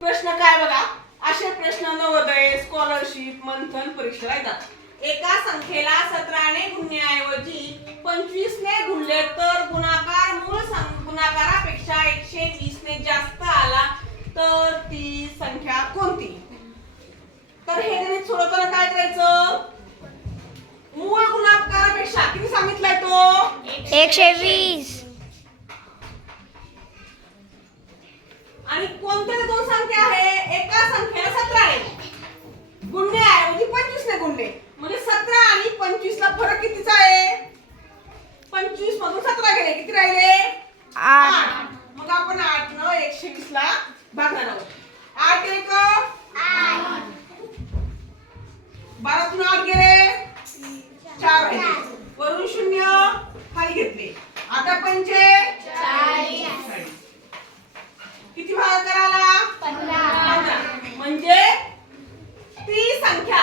प्रश्न काय बघा, असे प्रश्न नवोदय, स्कॉलरशिप, मंथन परीक्षेला येतात. एका संख्येला 17 ने गुणण्याऐवजी 25 ने गुणले तर गुणाकार मूळ गुणाकारापेक्षा 120 ने जास्त आला तर ती संख्या कोणती? तर हे गणित सोडवताना काय करायचं? मूळ गुणाकारापेक्षा किती सांगितलाय तो? 120. आणि कोणत्या दोन संख्या आहे? एका संख्येला 17 ने गुणण्याऐवजी 25 ने गुणले, म्हणजे 17 आणि 25 ला फरक कितीचा आहे? 25 मधून 17 गेले, किती राहिले? 8. मग आपण 8 न 120 ला भागणार आहोत. 8 एक 8. 12 तून 8 गेले 4 राहिले, वरून 0 खाली घेतले. आता 45 किती भाग करायला? 15. म्हणजे ती संख्या